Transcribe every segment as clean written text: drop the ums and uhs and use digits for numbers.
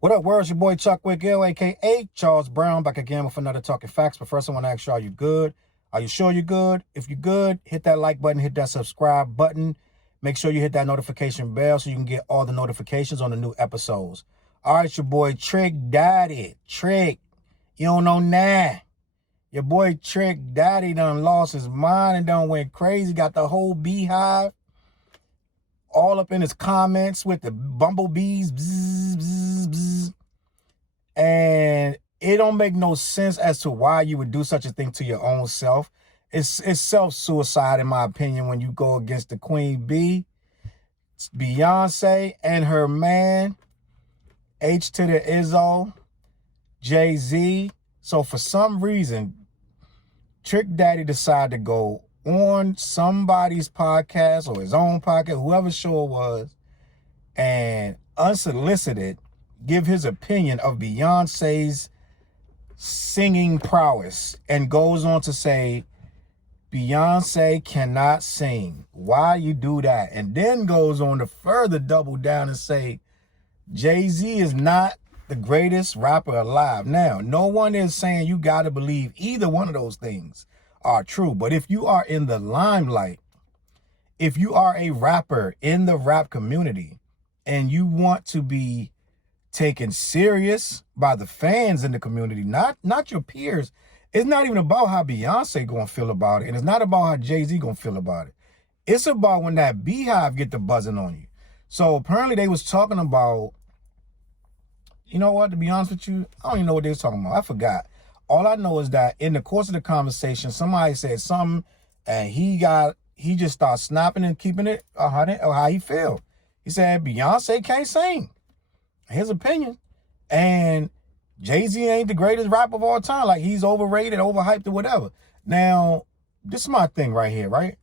What up, world? It's your boy Chuck Wiggill, aka Charles Brown, back again with another Talking Facts. But first, I want to ask you, are you good? Are you sure you're good? If you're good, hit that like button, hit that subscribe button. Make sure you hit that notification bell so you can get all the notifications on the new episodes. All right, your boy Trick Daddy. Trick, you don't know nah. Your boy Trick Daddy done lost his mind and done went crazy. Got the whole beehive all up in his comments with the bumblebees. Bzz, bzz, bzz. And it don't make no sense as to why you would do such a thing to your own self. It's self-suicide, in my opinion, when you go against the Queen Bee, Beyonce, and her man, H to the Izzo, Jay-Z. So for some reason, Trick Daddy decided to go on somebody's podcast or his own podcast, whoever's show it was, and unsolicited give his opinion of Beyonce's singing prowess, and goes on to say Beyonce cannot sing. Why you do that? And then goes on to further double down and say Jay-Z is not the greatest rapper alive. Now, no one is saying you got to believe either one of those things are true. But if you are in the limelight, if you are a rapper in the rap community and you want to be taken serious by the fans in the community, not your peers, it's not even about how Beyonce gonna feel about it, and it's not about how Jay-Z gonna feel about it. It's about when that beehive get the buzzing on you. So apparently they was talking about, you know what, to be honest with you, I don't even know what they was talking about. I forgot. All I know is that in the course of the conversation, somebody said something, and he just started snapping and keeping it 100 or how he feel. He said Beyonce can't sing. His opinion. And Jay-Z ain't the greatest rapper of all time. Like, he's overrated, overhyped, or whatever. Now, this is my thing right here, right?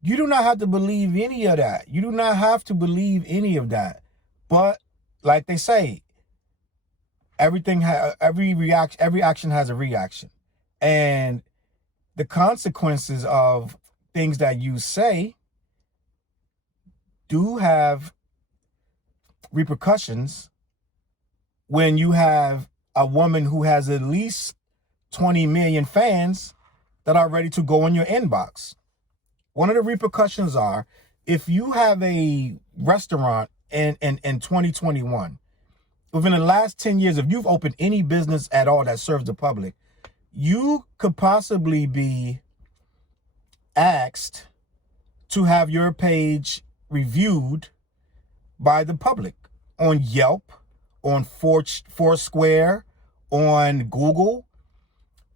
You do not have to believe any of that. You do not have to believe any of that. But like they say, every action has a reaction. And the consequences of things that you say do have repercussions when you have a woman who has at least 20 million fans that are ready to go in your inbox. One of the repercussions are, if you have a restaurant in 2021, within the last 10 years, if you've opened any business at all that serves the public, you could possibly be asked to have your page reviewed by the public on Yelp, on Foursquare, on Google.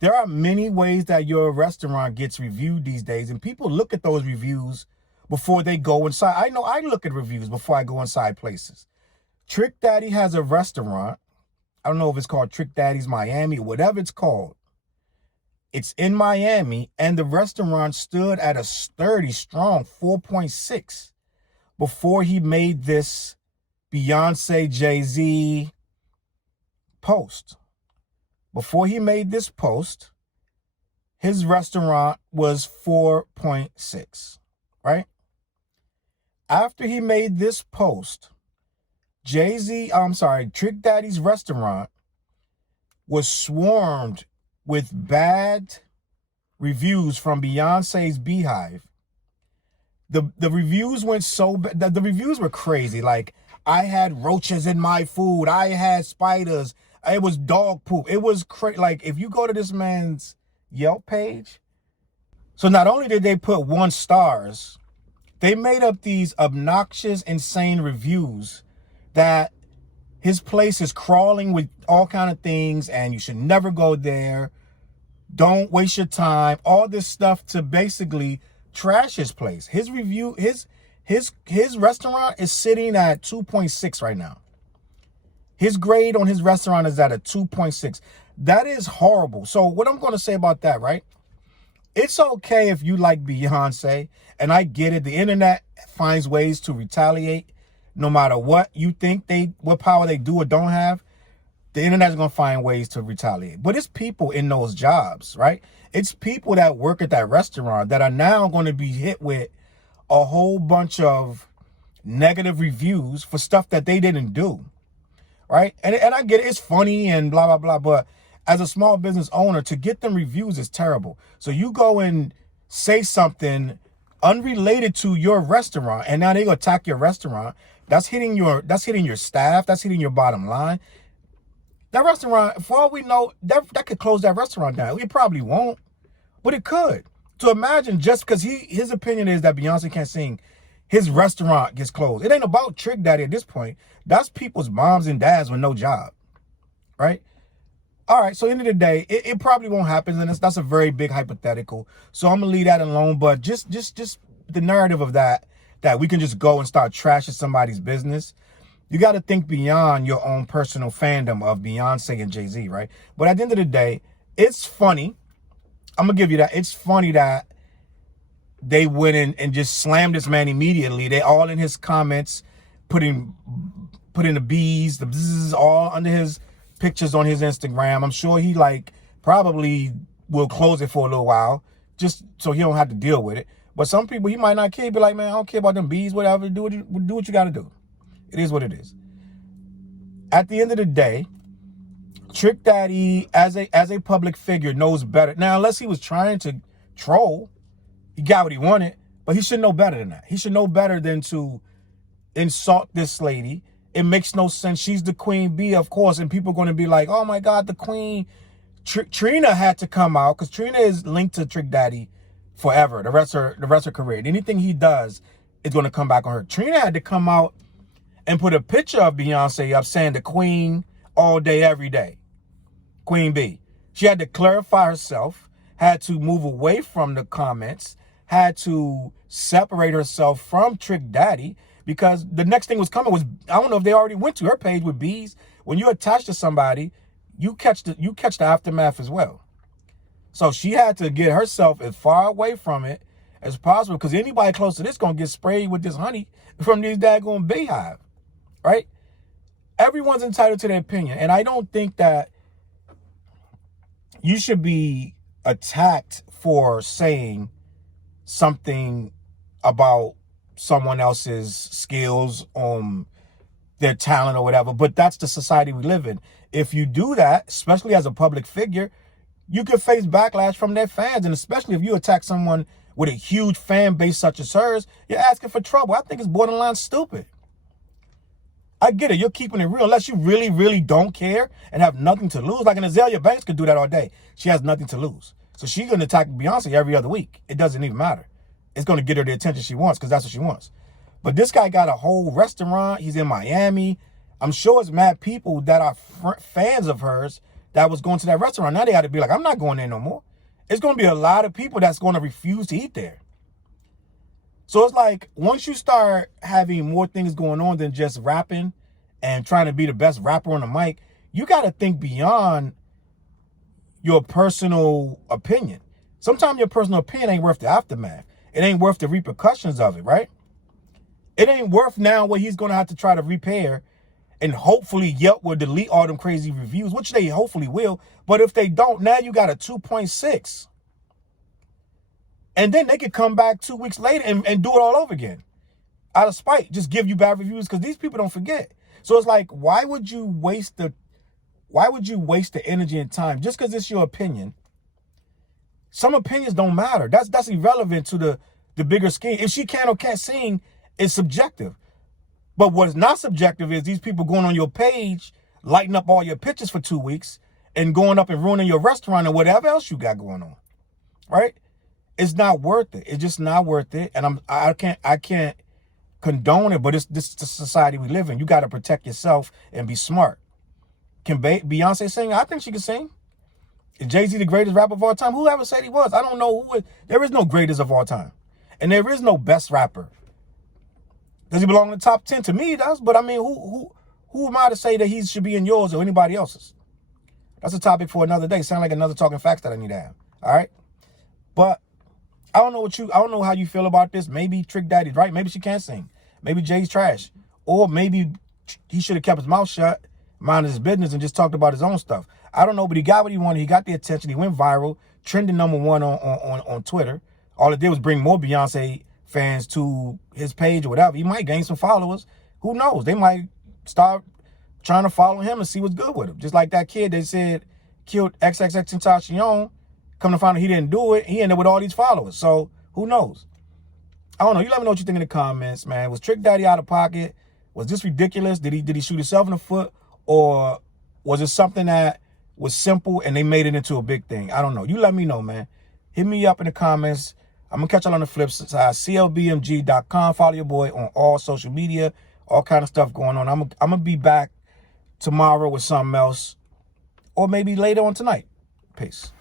There are many ways that your restaurant gets reviewed these days, and people look at those reviews before they go inside. I know I look at reviews before I go inside places. Trick Daddy has a restaurant. I don't know if it's called Trick Daddy's Miami or whatever it's called. It's in Miami, and the restaurant stood at a sturdy, strong 4.6 before he made this Beyonce Jay-Z post. Before he made this post, his restaurant was 4.6, right? After he made this post, Trick Daddy's restaurant was swarmed with bad reviews from Beyonce's beehive. The reviews went so bad. The reviews were crazy. Like, I had roaches in my food. I had spiders. It was dog poop. It was crazy. Like, if you go to this man's Yelp page, so not only did they put 1 stars, they made up these obnoxious, insane reviews that his place is crawling with all kind of things, and you should never go there. Don't waste your time. All this stuff to basically trash his place. His review, his restaurant is sitting at 2.6 right now. His grade on his restaurant is at a 2.6. That is horrible. So what I'm going to say about that, right? It's okay if you like Beyonce, and I get it. The internet finds ways to retaliate no matter what you think what power they do or don't have. The internet is going to find ways to retaliate. But it's people in those jobs, right? It's people that work at that restaurant that are now going to be hit with a whole bunch of negative reviews for stuff that they didn't do. right? And I get it, it's funny and blah, blah, blah, but as a small business owner, to get them reviews is terrible. So you go and say something unrelated to your restaurant, and now they go attack your restaurant. That's hitting your staff, that's hitting your bottom line. That restaurant, for all we know, that could close that restaurant down. It probably won't, but it could. So imagine, just because his opinion is that Beyonce can't sing, his restaurant gets closed. It ain't about Trick Daddy at this point. That's people's moms and dads with no job, right? All right, so end of the day, it probably won't happen, and that's a very big hypothetical. So I'm gonna leave that alone. But just the narrative of that we can just go and start trashing somebody's business. You got to think beyond your own personal fandom of Beyonce and Jay-Z, right? But at the end of the day, it's funny. I'm gonna give you that. It's funny that they went in and just slammed this man immediately. They all in his comments, putting the bees, the bzzz, all under his pictures on his Instagram. I'm sure he probably will close it for a little while just so he don't have to deal with it. But some people, he might not care. Be like, man, I don't care about them bees, whatever. Do what you got to do. It is what it is. At the end of the day, Trick Daddy, as a public figure, knows better. Now, unless he was trying to troll, he got what he wanted, but he should know better than that. He should know better than to insult this lady. It makes no sense. She's the queen bee, of course, and people are going to be like, oh my God, the queen. Trina had to come out because Trina is linked to Trick Daddy forever, the rest of her career. Anything he does is going to come back on her. Trina had to come out and put a picture of Beyonce up saying the queen all day, every day. Queen bee. She had to clarify herself, had to move away from the comments, had to separate herself from Trick Daddy, because the next thing was coming was, I don't know if they already went to her page with bees. When you attach to somebody, you catch the aftermath as well. So she had to get herself as far away from it as possible, because anybody close to this gonna get sprayed with this honey from these daggone beehive, right? Everyone's entitled to their opinion, and I don't think that you should be attacked for saying something about someone else's skills, their talent or whatever. But that's the society we live in. If you do that, especially as a public figure, you could face backlash from their fans. And especially if you attack someone with a huge fan base such as hers, you're asking for trouble. I think it's borderline stupid. I get it. You're keeping it real. Unless you really, really don't care and have nothing to lose. Like an Azalea Banks could do that all day. She has nothing to lose. So she's going to attack Beyonce every other week. It doesn't even matter. It's going to get her the attention she wants because that's what she wants. But this guy got a whole restaurant. He's in Miami. I'm sure it's mad people that are fans of hers that was going to that restaurant. Now they got to be like, I'm not going there no more. It's going to be a lot of people that's going to refuse to eat there. So it's like, once you start having more things going on than just rapping and trying to be the best rapper on the mic, you got to think beyond your personal opinion. Sometimes your personal opinion ain't worth the aftermath. It ain't worth the repercussions of it, right? It ain't worth now what he's going to have to try to repair, and hopefully Yelp will delete all them crazy reviews, which they hopefully will. But if they don't, now you got a 2.6. And then they could come back 2 weeks later and do it all over again. Out of spite, just give you bad reviews, because these people don't forget. So it's like, why would you waste the energy and time just because it's your opinion? Some opinions don't matter. That's irrelevant to the bigger scheme. If she can or can't sing, it's subjective. But what's not subjective is these people going on your page, lighting up all your pictures for 2 weeks, and going up and ruining your restaurant and whatever else you got going on, right? It's not worth it. It's just not worth it. And I can't condone it, but this is the society we live in. You got to protect yourself and be smart. Can Beyonce sing? I think she can sing. Is Jay-Z the greatest rapper of all time? Whoever said he was? I don't know who. There is no greatest of all time. And there is no best rapper. Does he belong in the top 10? To me, he does. But I mean, who am I to say that he should be in yours or anybody else's? That's a topic for another day. Sound like another talking facts that I need to have. All right. But I don't know how you feel about this. Maybe Trick Daddy's right. Maybe she can't sing. Maybe Jay's trash. Or maybe he should have kept his mouth shut, minded his business, and just talked about his own stuff. I don't know, but he got what he wanted. He got the attention. He went viral, trending #1 on Twitter. All it did was bring more Beyonce fans to his page or whatever. He might gain some followers. Who knows? They might start trying to follow him and see what's good with him. Just like that kid they said killed XXXTentacion. Come to find out he didn't do it. He ended up with all these followers. So who knows? I don't know. You let me know what you think in the comments, man. Was Trick Daddy out of pocket? Was this ridiculous? Did he shoot himself in the foot? Or was it something that was simple and they made it into a big thing? I don't know. You let me know, man. Hit me up in the comments. I'm going to catch y'all on the flip side. CLBMG.com. Follow your boy on all social media. All kind of stuff going on. I'm going to be back tomorrow with something else. Or maybe later on tonight. Peace.